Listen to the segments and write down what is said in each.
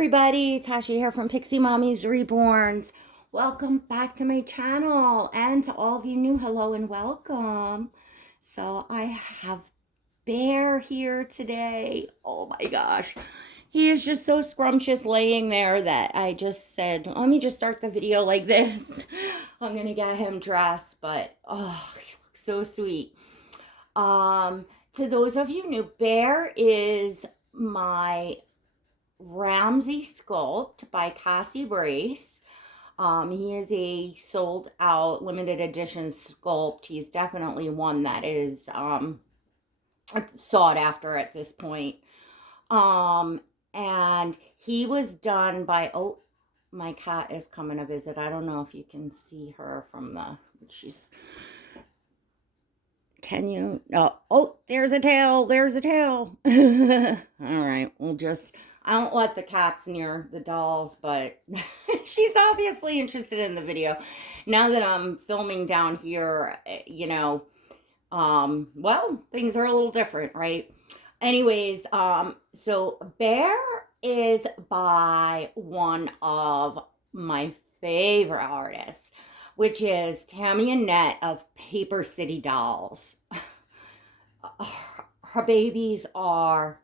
everybody, Tasha here from Pixie Mommy's Reborns. Welcome back to my channel, and to all of you new, hello and welcome. So I have Bear here today. Oh my gosh, he is just so scrumptious laying there that I just said, let me just start the video like this. I'm gonna get him dressed, but oh, he looks so sweet. To those of you new, Bear is my Ramsey sculpt by Cassie Brace. He is a sold out limited edition sculpt. He's definitely one that is sought after at this point. And he was done by, oh, my cat is coming to visit. I don't know if you can see her from can you? Oh, there's a tail. There's a tail. All right, I don't let the cats near the dolls, but she's obviously interested in the video. Now that I'm filming down here, well, things are a little different, right? Anyways, so Bear is by one of my favorite artists, which is Tammy Annette of Paper City Dolls. Her babies are,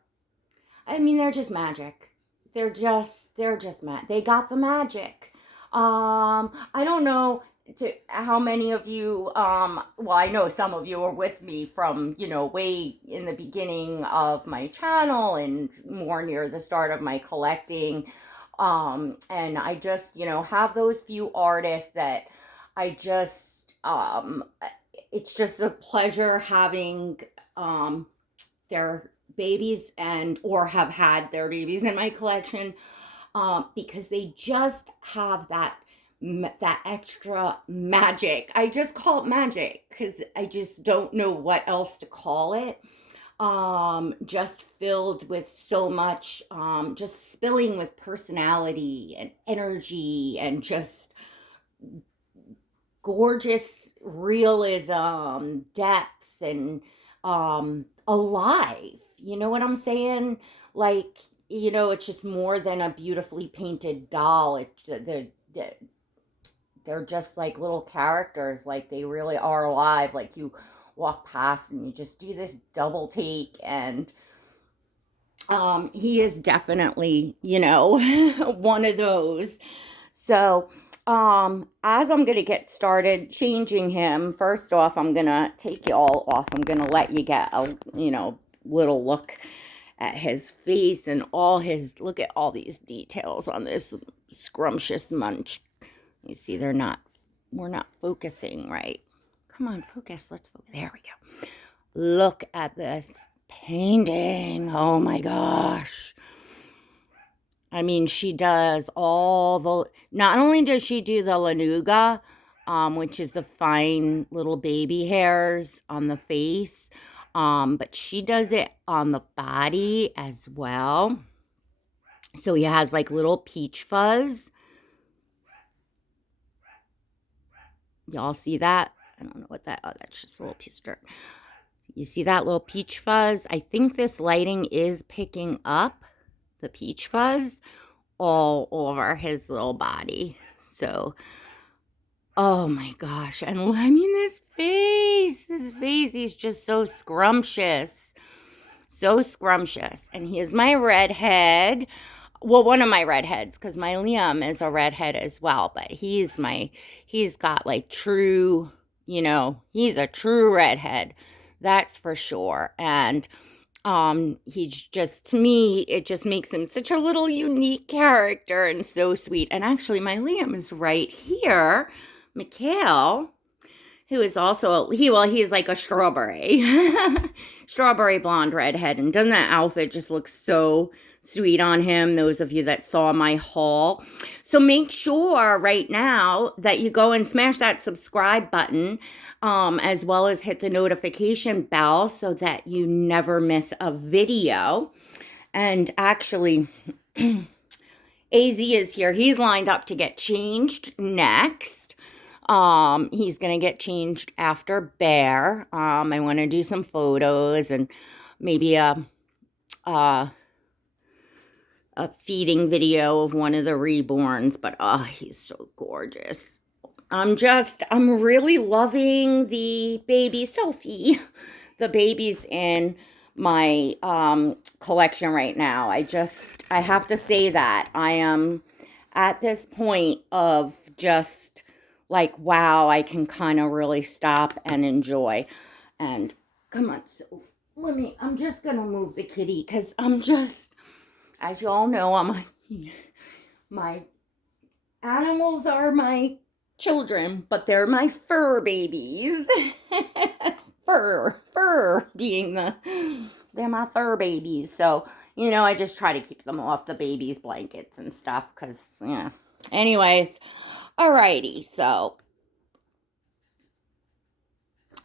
they're just magic. They're just they got the magic. I don't know how many of you, well, I know some of you are with me from, way in the beginning of my channel and more near the start of my collecting. And I just, have those few artists that I just, it's just a pleasure having, their babies or have had their babies in my collection, because they just have that extra magic. I just call it magic because I just don't know what else to call it. Just filled with so much, just spilling with personality and energy and just gorgeous realism, depth, and alive. You know what I'm saying? Like, it's just more than a beautifully painted doll. They're just like little characters. Like, they really are alive. Like, you walk past and you just do this double take, and he is definitely, one of those. So as I'm going to get started changing him, first off, I'm going to take you all off. I'm going to let you get a, little look at his face and look at all these details on this scrumptious munch. You see, we're not focusing right. Come on, focus. Let's focus. There we go. Look at this painting. Oh my gosh. She does not only does she do the lanuga, which is the fine little baby hairs on the face, but she does it on the body as well. So he has like little peach fuzz. Y'all see that? I don't know what that, oh, that's just a little piece of dirt. You see that little peach fuzz? I think this lighting is picking up the peach fuzz all over his little body. So, oh my gosh. And this face, he's just so scrumptious. So scrumptious. And he is my redhead. Well, one of my redheads, because my Liam is a redhead as well. But he's got like true, he's a true redhead. That's for sure. And he's just, to me, it just makes him such a little unique character and so sweet. And actually, my Liam is right here. Mikhail, who is also, he's like a strawberry, strawberry blonde redhead. And doesn't that outfit just look so sweet on him, those of you that saw my haul? So make sure right now that you go and smash that subscribe button, as well as hit the notification bell so that you never miss a video. And actually, AZ is here. He's lined up to get changed next. He's going to get changed after Bear. I want to do some photos and maybe a a feeding video of one of the Reborns, but oh, he's so gorgeous. I'm really loving the baby Sophie, the babies in my collection right now. I have to say that I am at this point of just like, wow, I can kind of really stop and enjoy. And come on, so I'm just gonna move the kitty because as you all know, my animals are my children, but they're my fur babies. fur being they're my fur babies. So, I just try to keep them off the babies' blankets and stuff because, yeah. Anyways, alrighty, so.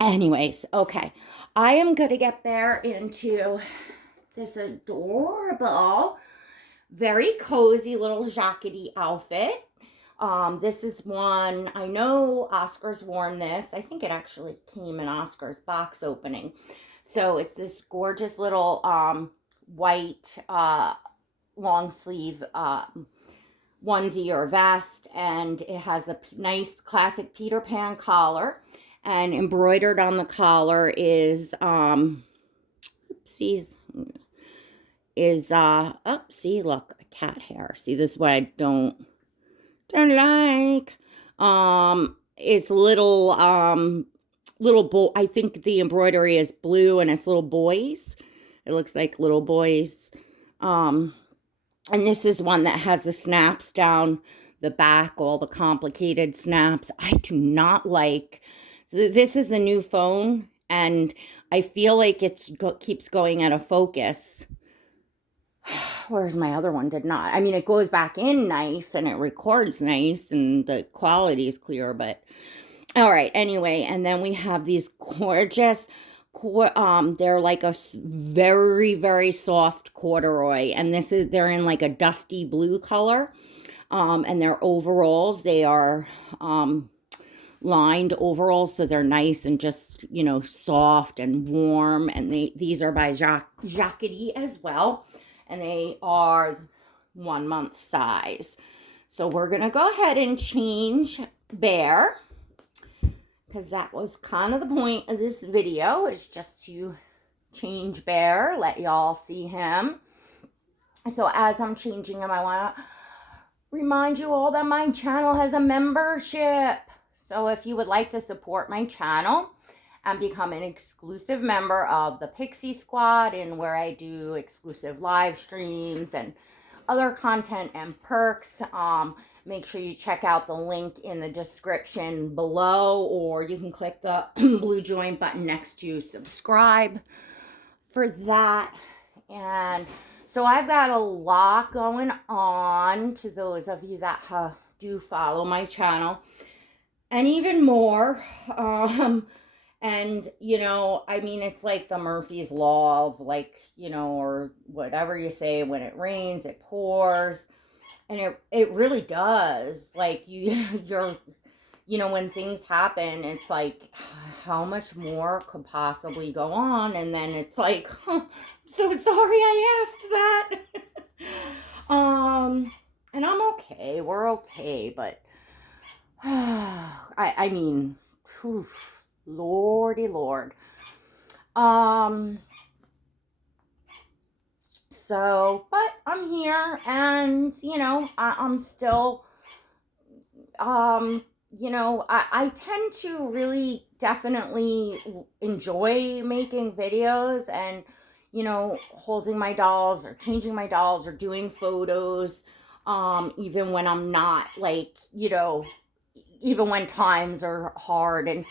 Anyways, okay. I am going to get Bear into this adorable, very cozy little Jacadi outfit. This is one, I know Oscar's worn this. I think it actually came in Oscar's box opening. So it's this gorgeous little white long sleeve onesie or vest, and it has a nice classic Peter Pan collar, and embroidered on the collar is see, look, a cat hair. See, this is what I don't like. It's little I think the embroidery is blue and it's little boys. It looks like little boys. And this is one that has the snaps down the back, all the complicated snaps. I do not like. So this is the new phone, and I feel like it keeps going out of focus. Whereas my other one did not. I mean, it goes back in nice and it records nice and the quality is clear, but all right. Anyway, and then we have these gorgeous, they're like a very, very soft corduroy, and they're in like a dusty blue color, and their overalls, they are lined overalls, so they're nice and just, soft and warm, and these are by Jacadi as well. And they are 1 month size. So we're going to go ahead and change Bear, because that was kind of the point of this video, is just to change Bear, let y'all see him. So as I'm changing him, I want to remind you all that my channel has a membership. So if you would like to support my channel and become an exclusive member of the Pixie Squad, and where I do exclusive live streams and other content and perks, make sure you check out the link in the description below, or you can click the blue join button next to subscribe for that. And so I've got a lot going on, to those of you that do follow my channel, and even more. And, I mean, it's like the Murphy's Law of, like, or whatever you say, when it rains, it pours. And it really does. Like, you're, when things happen, it's like, how much more could possibly go on? And then it's like, oh, so sorry I asked that. And I'm okay. We're okay. But, I mean, whew. Lordy Lord. So, but I'm here, and, I'm still, I tend to really definitely enjoy making videos and, holding my dolls or changing my dolls or doing photos, even when I'm not, like, even when times are hard. And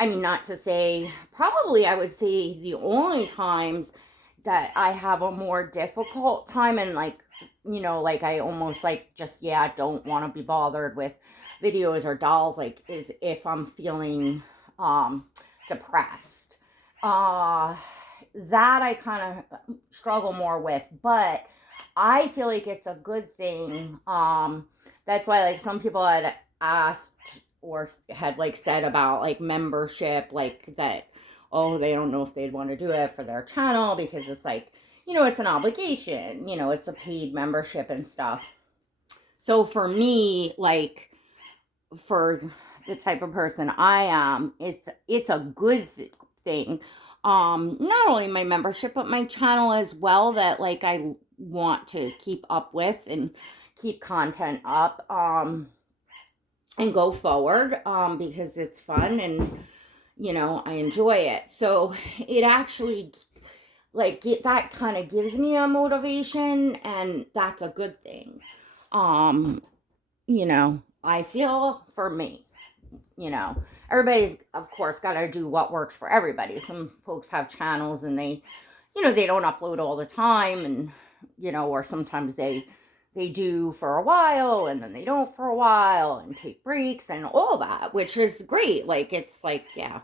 I mean, not to say, probably I would say the only times that I have a more difficult time, and like, like I almost like just, don't want to be bothered with videos or dolls, like, is if I'm feeling depressed. That I kind of struggle more with, but I feel like it's a good thing. That's why, like, some people had asked or had, like, said about, like, membership, like, that, oh, they don't know if they'd want to do it for their channel, because it's like, it's an obligation, it's a paid membership and stuff. So for me, like, for the type of person I am, it's a good thing. Not only my membership, but my channel as well, that like I want to keep up with and keep content up, and go forward, because it's fun and, I enjoy it. So it actually, like, that kind of gives me a motivation, and that's a good thing. I feel, for me, everybody's, of course, got to do what works for everybody. Some folks have channels and they don't upload all the time, and, or sometimes they do for a while and then they don't for a while and take breaks and all that, which is great. Like, it's like, yeah,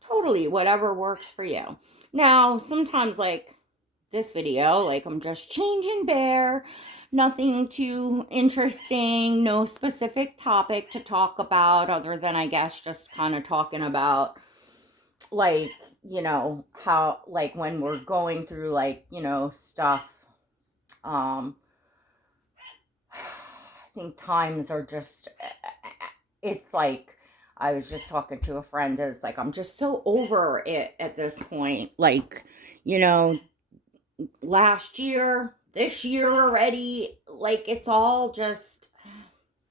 totally, whatever works for you. Now, sometimes, like this video, like, I'm just changing Bear, nothing too interesting, no specific topic to talk about, other than, I guess, just kind of talking about, like, how, like, when we're going through, like, stuff, I think times are just, it's like, I was just talking to a friend, it's like, I'm just so over it at this point. Like, last year, this year already, like, it's all just,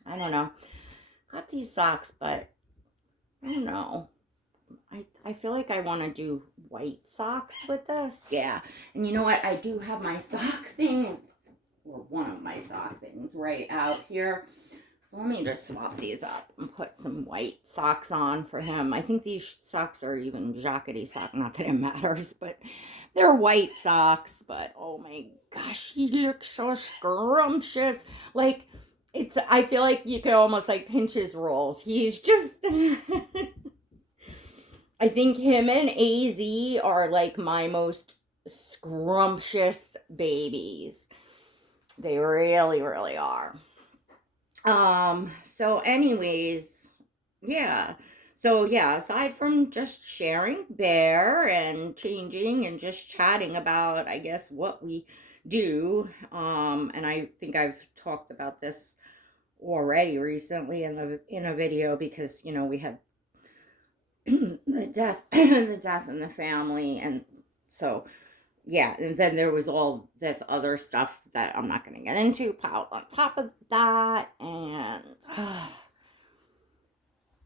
I don't know. Got these socks, but I don't know. I feel like I want to do white socks with this. Yeah. And you know what? I do have my sock thing, or one of my sock things right out here. So let me just swap these up and put some white socks on for him. I think these socks are even Jacadi sock. Not that it matters, but they're white socks. But oh my gosh, he looks so scrumptious. Like, I feel like you could almost like pinch his rolls. He's just, I think him and AZ are like my most scrumptious babies. They really, really are. So anyways, yeah. So yeah, aside from just sharing Bear and changing and just chatting about, I guess, what we do, and I think I've talked about this already recently in a video, because, we had the death in the family, and so yeah, and then there was all this other stuff that I'm not going to get into piled on top of that, and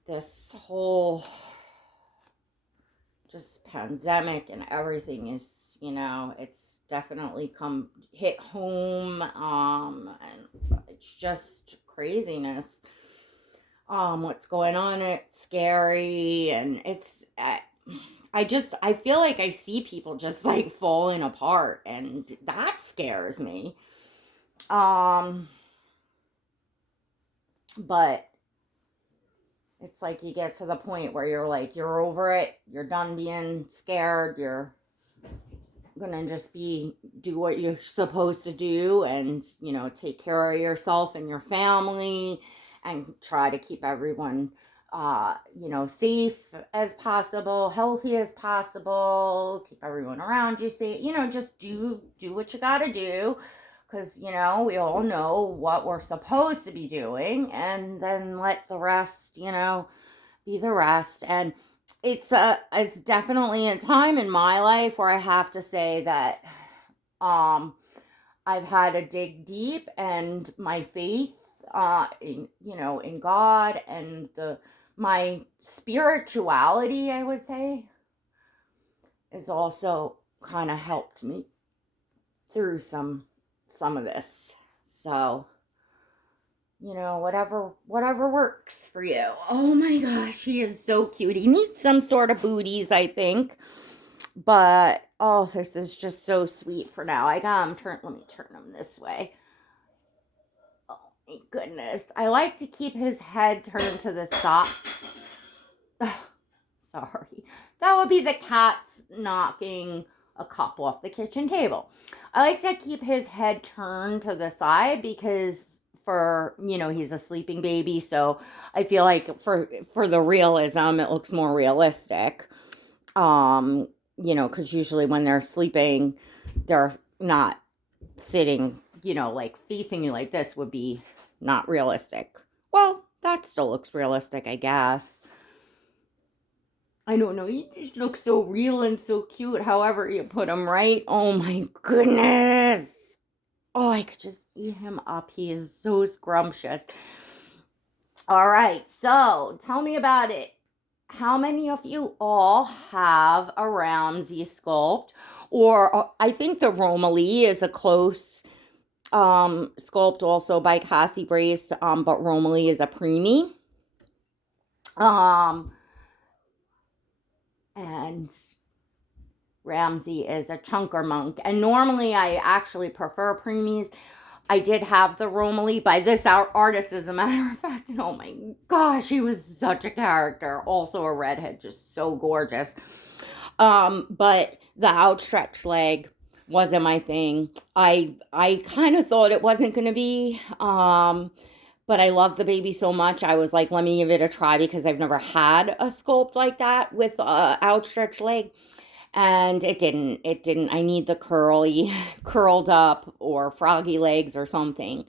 this whole just pandemic and everything is, it's definitely hit home, and it's just craziness. What's going on, it's scary, and it's, I feel like I see people just like falling apart, and that scares me. But it's like you get to the point where you're like, you're over it, you're done being scared, you're gonna just do what you're supposed to do, and, take care of yourself and your family, and try to keep everyone, safe as possible, healthy as possible, keep everyone around you safe, just do what you gotta do, because, we all know what we're supposed to be doing, and then let the rest, be the rest. And it's definitely a time in my life where I have to say that, I've had to dig deep, and my faith, in God, and my spirituality, I would say, has also kind of helped me through some of this. So, whatever works for you. Oh my gosh, he is so cute. He needs some sort of booties, I think. But, oh, this is just so sweet for now. I got him let me turn him this way. Oh my goodness. I like to keep his head turned to the side. Oh, sorry. That would be the cats knocking a cup off the kitchen table. I like to keep his head turned to the side because he's a sleeping baby, so I feel like for the realism, it looks more realistic. Because usually when they're sleeping, their not sitting, you know, like facing you like this would be not realistic. Well, that still looks realistic, I guess. I don't know. You just look so real and so cute, however you put him, right? Oh my goodness. Oh, I could just eat him up. He is so scrumptious. All right, so tell me about it. How many of you all have a Ramsey sculpt? Or I think the Romalie is a close sculpt also by Cassie Brace, but Romalie is a preemie. And Ramsey is a chunker monk. And normally I actually prefer preemies. I did have the Romalie by this artist, as a matter of fact. And oh my gosh, he was such a character. Also a redhead, just so gorgeous. But the outstretched leg wasn't my thing. I kind of thought it wasn't going to be. But I love the baby so much. I was like, let me give it a try because I've never had a sculpt like that with outstretched leg. And it didn't. I need the curled up or froggy legs or something.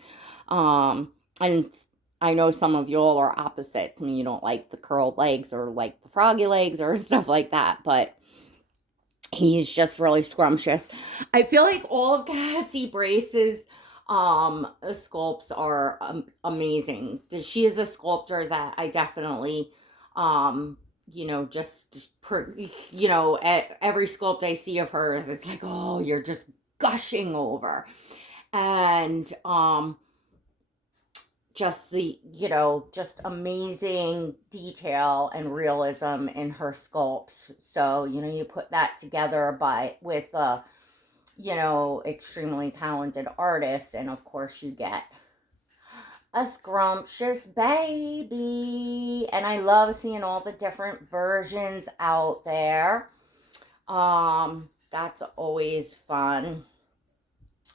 And I know some of y'all are opposites. I mean, you don't like the curled legs or like the froggy legs or stuff like that. But he's just really scrumptious. I feel like all of Cassie Brace's sculpts are amazing. She is a sculptor that I definitely you know, you know, every sculpt I see of hers, it's like, oh, you're just gushing over. And just the, you know, just amazing detail and realism in her sculpts. So, you know, you put that together with a, you know, extremely talented artist, and of course you get a scrumptious baby. And I love seeing all the different versions out there. That's always fun.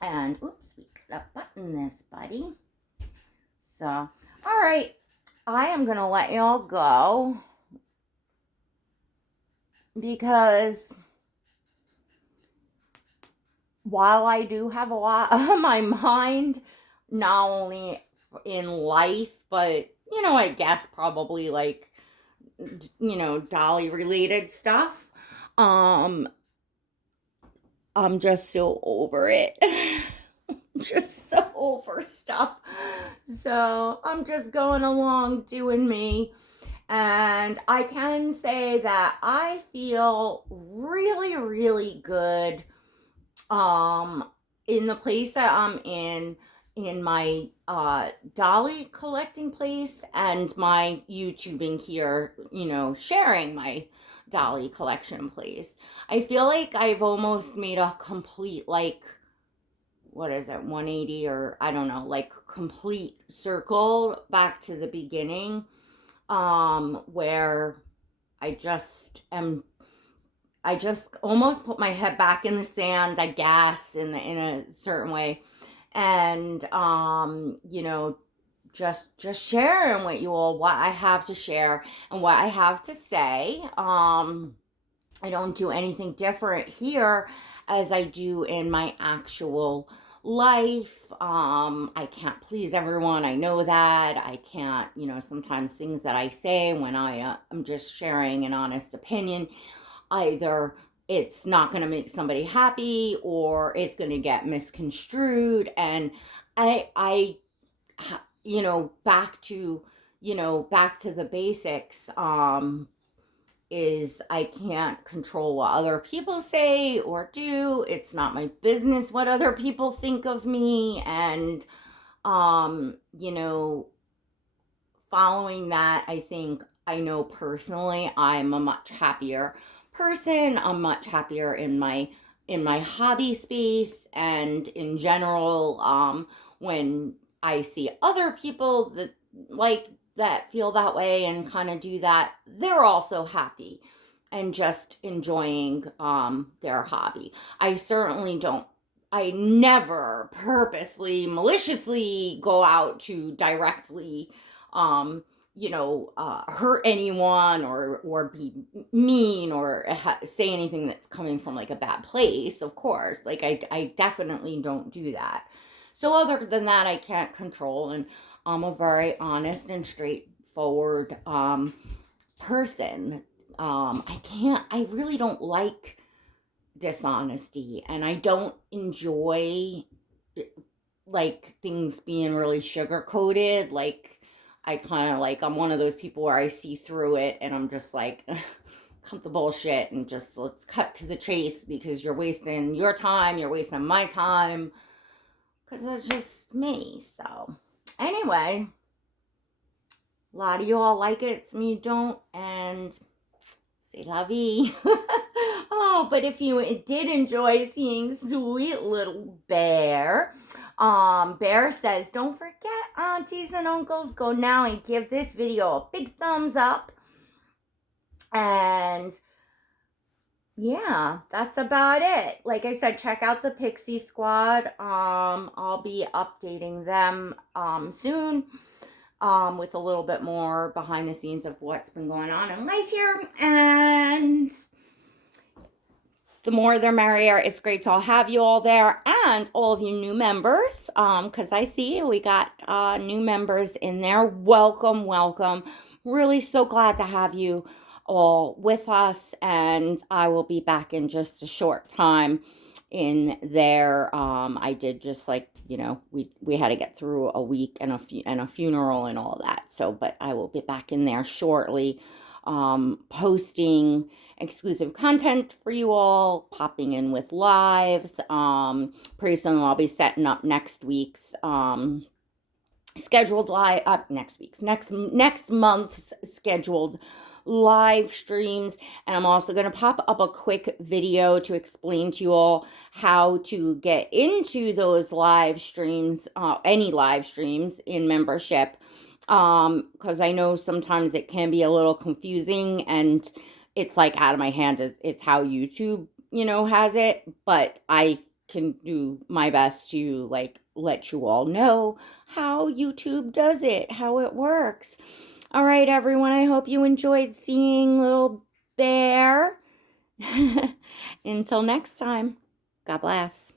And oops, we could have buttoned this, buddy. So, all right, I am gonna let y'all go because while I do have a lot on my mind, not only in life, but, you know, I guess probably like, you know, dolly related stuff. I'm just so over it. Just so over stuff. So I'm just going along doing me. And I can say that I feel really, really good in the place that I'm in my dolly collecting place and my YouTubing here, you know, sharing my dolly collection place. I feel like I've almost made a complete, like, what is it, 180, or I don't know, like complete circle back to the beginning, where I just almost put my head back in the sand, I guess, in a certain way. And you know, just sharing with you all what I have to share and what I have to say. I don't do anything different here as I do in my actual life. I can't please everyone. I know that. I can't, you know, sometimes things that I say when I'm just sharing an honest opinion, either it's not going to make somebody happy or it's going to get misconstrued. And I, you know, back to the basics, is I can't control what other people say or do. It's not my business what other people think of me. And, you know, following that, I think I know personally I'm a much happier person. I'm much happier in my hobby space and in general. When I see other people that feel that way and kind of do that, they're also happy and just enjoying their hobby. I never purposely, maliciously go out to directly hurt anyone or be mean or say anything that's coming from like a bad place, of course. Like I definitely don't do that. So other than that, I can't control, and I'm a very honest and straightforward person. I really don't like dishonesty, and I don't enjoy like things being really sugar coated. Like I kind of like, I'm one of those people where I see through it and I'm just like, cut the bullshit and just let's cut to the chase, because you're wasting your time, you're wasting my time, because that's just me. So anyway, a lot of you all like it, some of you don't, and c'est la vie. Oh, but if you did enjoy seeing sweet little Bear, Bear says, don't forget, aunties and uncles, go now and give this video a big thumbs up. And yeah, that's about it. Like I said, check out the Pixie Squad. I'll be updating them soon. With a little bit more behind the scenes of what's been going on in life here. And the more the merrier. It's great to have you all there, and all of you new members, because I see we got new members in there. Welcome, welcome. Really so glad to have you all with us, and I will be back in just a short time in there. I did just like, we had to get through a week and a funeral and all that. So, but I will be back in there shortly, posting exclusive content for you all, popping in with lives. Pretty soon I'll be setting up next week's scheduled live next month's scheduled live streams. And I'm also going to pop up a quick video to explain to you all how to get into those live streams, any live streams in membership, because I know sometimes it can be a little confusing, and it's like out of my hand. It's how YouTube has it, but I can do my best to like let you all know how YouTube does it, how it works. All right, everyone, I hope you enjoyed seeing little Bear. Until next time, God bless.